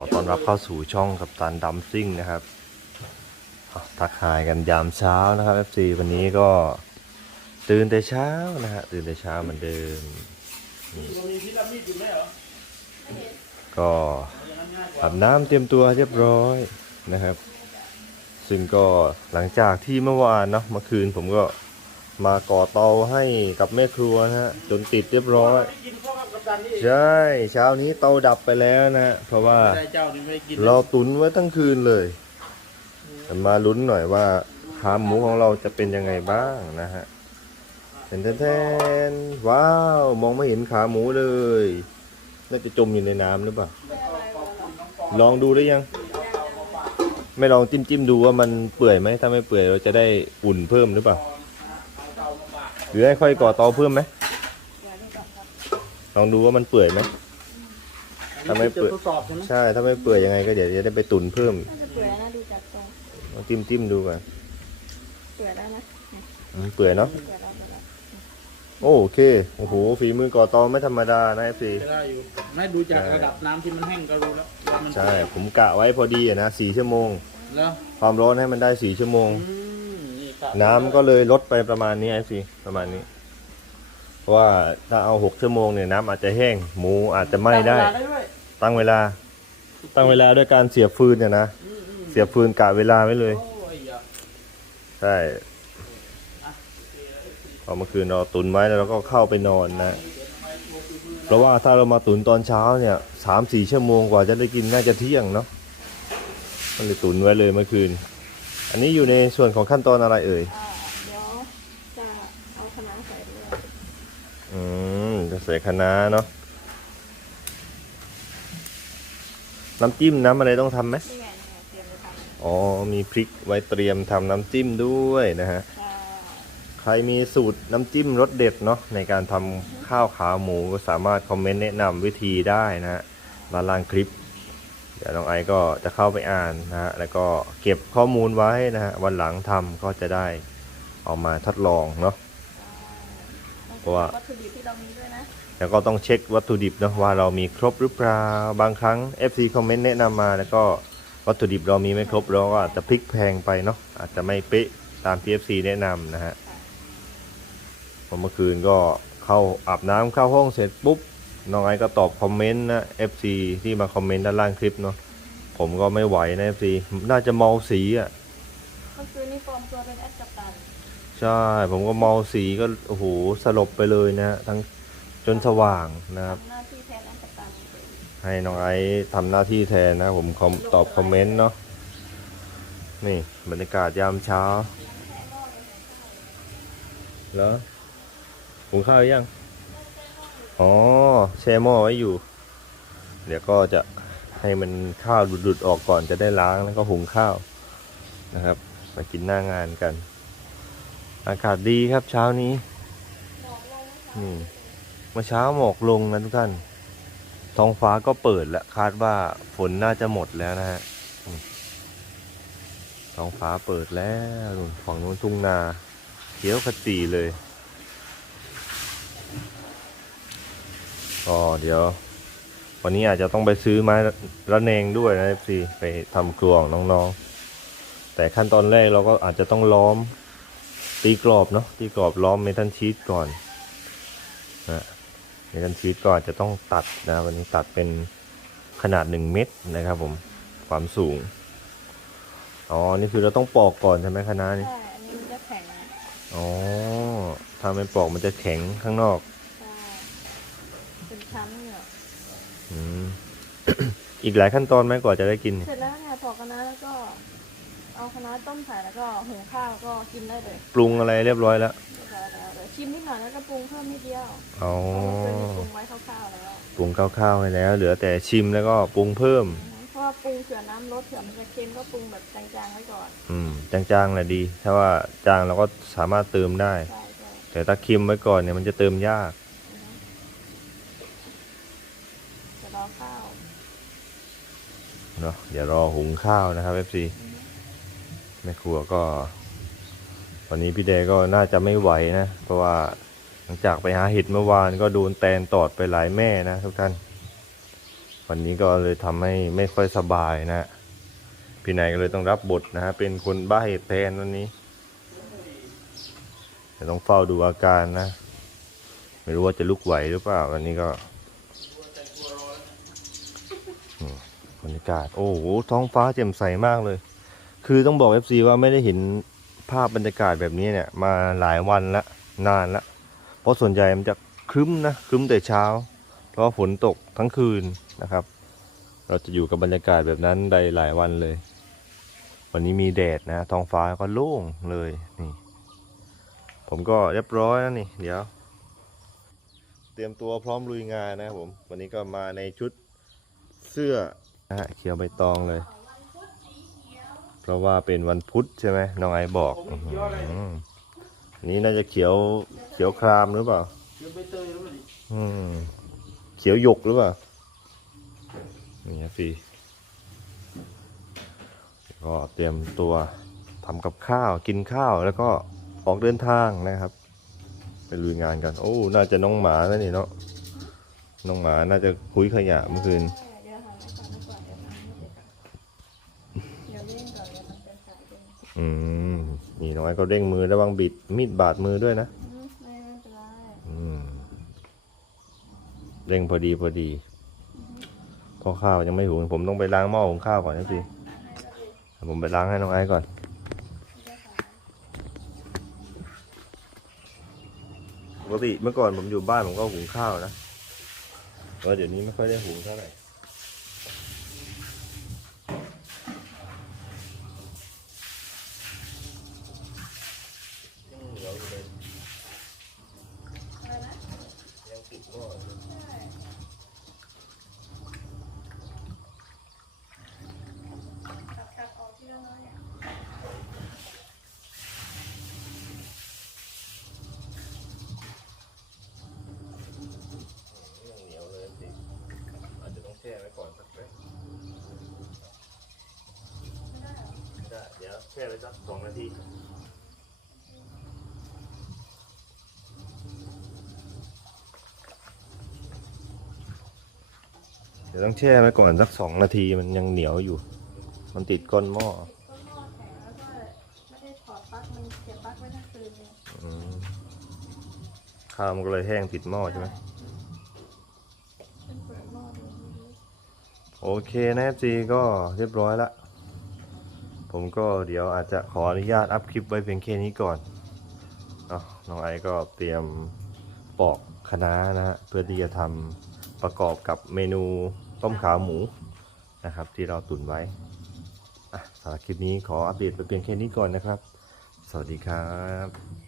ขอต้อนรับเข้าสู่ช่องกับตันดัมซิ่งนะครับทักทายกันยามเช้านะครับ FC วันนี้ก็ตื่นแต่เช้านะฮะตื่นแต่เช้าเหมือนเดิมก็อาบน้ำเตรียมตัวเรียบร้อยนะครับ ซึ่งก็หลังจากที่เมื่อวานเนาะเมื่อคืนผมก็มาก่อเตาให้กับแม่ครัวนะฮะจนติดเรียบร้อย กินข้าวกับกัปตันนี่ใช่เช้านี้เตาดับไปแล้วนะฮะเพราะว่าได้เจ้านี่ไม่ได้กินเราตุนไว้ทั้งคืนเลยแต่มาลุ้นหน่อยว่าขาหมูของเราจะเป็นยังไงบ้างนะฮะแทนแทนๆว้าวมองไม่เห็นขาหมูเลยน่าจะจมอยู่ในน้ำหรือเปล่าลองดูได้ยัง ไม่ลองจิ้มจิ้มๆดูว่ามันเปื่อยไหมถ้าไม่เปื่อยเราจะได้อุ่นเพิ่มหรือเปล่าหรือให้ค่อยก่อเตาเพิ่มไหม ลองดูว่ามันเปื่อยไหม ทำไมเปิดทดสอบใช่ไหมใช่ถ้าไม่เปื่อยยังไงก็เดี๋ยวจะได้ไปตุนเพิ่มน่าจะเปื่อยนะดูจากตรงลองจิ้มจิ้มดูก่อนเปื่อยแล้วนะอืมเปื่อยเนาะเปื่อยแล้วเปื่อยแล้วโอเคโอ้โหฝีมือก่อตอไม่ธรรมดานะเอฟซี จะได้อยู่ไม่ดูจากระดับน้ำที่มันแห้งก็รู้แล้วว่ามันใช่ ผมกะไว้พอดีอะนะสี่ชั่วโมง แล้วความร้อนให้มันได้สี่ชั่วโมง อืมนี่กะน้ำก็เลยลดไปประมาณนี้เอฟซีประมาณนี้เพ ราะว่าถ้าเอาหกชั่วโมงเนี่ยน้ำอาจจะแห้ง หมูอาจจะไหม้ได้เวลาด้วยตั้งเวลา ตั้งเวลาด้วยการเสียบฟืนเนี่ยนะ อืมอืมเสียบฟืนกะเวลาไว้เลย โอ้ยอย่าใช่พอเมื่อคืนเราตุนไว้แล้วเราก็เข้าไปนอนนะ เพราะว่าถ้าเรามาตุนตอนเช้าเนี่ยสามสี่ชั่วโมงกว่าจะได้กินน่าจะเที่ยงเนาะมันเลยตุนไว้เลยเมื่อคืน อันนี้อยู่ในส่วนของขั้นตอนอะไรเอ่ย อ่าเดี๋ยวจะเอาคะน้าใส่ด้วย อืมจะใส่คะน้าเนาะน้ำจิ้มน้ำอะไรต้องทำไหมนี่ไงนี่ไงเตรียมจะทำอ๋อ มีพริกไว้เตรียมทำน้ำจิ้มด้วยนะฮะอ่าใครมีสูตรน้ำจิ้มรสเด็ดเนาะในการทำข้าวขาหมูก็สามารถคอมเมนต์แนะนำวิธีได้นะฮะด้านล่างคลิป เดี๋ยวน้องไอก็จะเข้าไปอ่านนะฮะ แล้วก็เก็บข้อมูลไว้นะฮะ วันหลังทำก็จะได้เอามาทดลองเนาะ เพราะว่า แล้วก็ต้องเช็ควัตถุดิบเนาะว่าเรามีครบหรือเปล่าบางครั้ง FC คอมเมนต์แนะนำมาแล้วก็วัตถุดิบเรามีไม่ครบเราก็อาจจะพลิกแพงไปเนาะอาจจะไม่เป๊ะตามที่ FC แนะนำนะฮะพอเมื่อคืนก็เข้าอาบน้ำเข้าห้องเสร็จปุ๊บน้องไอก็ตอบคอมเมนต์นะ FC ที่มาคอมเมนต์ด้านล่างคลิปเนาะผมก็ไม่ไหวนะ FC น่าจะเมาสีอะเมื่อคืนนี้ปลอมตัวเป็นแอดกัปตันใช่ผมก็เมาสีก็โอ้โหสลบไปเลยนะฮะทั้ง จนสว่างนะครับทำหน้าที่แทนแอดกัปตันให้น้องไอซ์ทำหน้าที่แทนนะผมคอมตอบคอมเมนต์เนาะนี่บรรยากาศยามเช้าเหรอหุงข้าวยัง อ๋อแช่หม้อไว้อยู่ เดี๋ยวก็จะให้มันข้าวหลุดๆออกก่อนจะได้ล้างแล้วก็หุงข้าวนะครับมากินหน้างานกัน อากาศดีครับเช้านี้นี่เมื่อเช้าหมอกลงนะทุกท่าน ท้องฟ้าก็เปิดแล้วคาดว่าฝนน่าจะหมดแล้วนะฮะ ท้องฟ้าเปิดแล้วฝั่งนู้นทุ่งนาเขียวขจีเลยก็เดี๋ยว วันนี้อาจจะต้องไปซื้อไม้ระแนงด้วยนะพี่ไปทำครัวของน้องๆ แต่ขั้นตอนแรกเราก็อาจจะต้องล้อมตีกรอบเนาะตีกรอบล้อมเมทัลชีตก่อนนะ เมทัลชีตก็อาจจะต้องตัดนะวันนี้ตัดเป็นขนาดหนึ่งเมตรนะครับผมความสูง อ๋อ นี่คือเราต้องปอกก่อนใช่ไหมคณะนี่ใช่อันนี้มันจะแข็งอ๋อถ้าไม่ปอกมันจะแข็งข้างนอก ใช่เป็นชั้นเนี่ยอืม อีกหลายขั้นตอนไหมกว่าจะได้กินเสร็จแล้วเนี่ยพอคะน้าแล้วก็ เอาคะน้าต้มใส่แล้วก็หุงข้าวก็กินได้เลยปรุงอะไรเรียบร้อยแล้ว เรียบร้อยแล้วเดี๋ยว ชิมนิดหน่อยแล้วก็ปรุงเพิ่มนิดเดียวอ๋อเพราะเมื่อคืนนี้ปรุงไว้คร่าวๆแล้วปรุงข้าวๆให้แล้ว เหลือแต่ชิมแล้วก็ปรุงเพิ่ม เพราะว่าปรุงเผื่อน้ำลดเผื่อมันจะเค็มก็ปรุงแบบจางๆไว้ก่อน อืมจางๆแหละดี ถ้าว่าจางเราก็สามารถเติมได้ ใช่ใช่แต่ถ้าเค็มไว้ก่อนเนี่ยมันจะเติมยาก จะรอข้าวเนาะเดี๋ยวรอหุงข้าวนะครับ FC แม่ครัวก็ วันนี้พี่แดก็น่าจะไม่ไหวนะ เพราะว่าหลังจากไปหาเห็ดเมื่อวานก็โดนแตนตอดไปหลายแม่นะทุกท่าน วันนี้ก็เลยทำให้ไม่ค่อยสบายนะ พี่นายก็เลยต้องรับบทนะฮะเป็นคนบ้าเหตุแทนวันนี้เดี๋ยวต้องเฝ้าดูอาการนะ ไม่รู้ว่าจะลุกไหวหรือเปล่าวันนี้ก็บรรยากาศ โอ้โหท้องฟ้าแจ่มใสมากเลย คือต้องบอก FC ว่าไม่ได้เห็น ภาพบรรยากาศแบบนี้เนี่ยมาหลายวันละนานละเพราะส่วนใหญ่มันจะครึ้มนะครึ้มแต่เช้า เพราะฝนตกทั้งคืนนะครับ เราจะอยู่กับบรรยากาศแบบนั้นได้หลายวันเลย วันนี้มีแดดนะท้องฟ้าก็โล่งเลยนี่ ผมก็เรียบร้อยแล้วนี่เดี๋ยว เตรียมตัวพร้อมลุยงานนะครับผมวันนี้ก็มาในชุดเสื้อนะฮะเขียวใบตองเลย ราะว่าเป็นวันพุธใช่ไหมน้องไอซ์บอกนนี้น่าจะเขียวเขียวครามหรือเปล่าเขียวใบเตยแล้วมันนี่อืมเขียวหยกหรือเปล่านี่ครับพี่ก็เตรียมตัวทำกับข้าวกินข้าวแล้วก็ออกเดินทางนะครับ ไปลุยงานกัน โอ้ น่าจะน้องหมาแล้วนี่เนาะน้องหมาน่าจะคุยขยะเมื่อคืน อืมนี่น้องไอ้ก็เร่งมือระวังบิดมีดบาดมือด้วยนะอืมไม่ไม่เป็นไรอืมเร่งพอดีพอดีเพราะข้าวยังไม่หุงผมต้องไปล้างหม้อหุงข้าวก่อนนะพี่ผมไปล้างให้น้องไอ้ก่อนปกติเมื่อก่อนผมอยู่บ้านผมก็หุงข้าวนะแต่ว่าเดี๋ยวนี้ไม่ค่อยได้หุงเท่าไหร่ ตัดตัดออกทีละน้อยเนี่ย เหนียวเลยสิอาจจะต้องแช่ไว้ก่อนสักแป๊บ ไม่ได้เหรอ ไม่ได้เดี๋ยวแช่ไว้สักสองนาทีเดี๋ยวต้องแช่ไว้ก่อนสักสองนาทีมันยังเหนียวอยู่ มันติดก้นหม้อก็หม้อแข็งแล้วก็ไม่ได้ถอดปลั๊กมันเสียบปลั๊กไว้ทั้งคืนเลยอืมข้าวมันก็เลยแห้งติดหม้อใช่ไหมเป็นเปิดหม้อดูดีโอเคนะจีก็เรียบร้อยละ ผมก็เดี๋ยวอาจจะขออนุญาตอัพคลิปไว้เพียงแค่นี้ก่อนเนาะน้องไอ้ก็เตรียมปอกคะน้านะฮะเพื่อที่จะทำประกอบกับเมนูต้มขาหมูนะครับ ที่เราตุนไว้สำหรับคลิปนี้ขออัปเดตไปเพียงแค่นี้ก่อนนะครับ สวัสดีครับ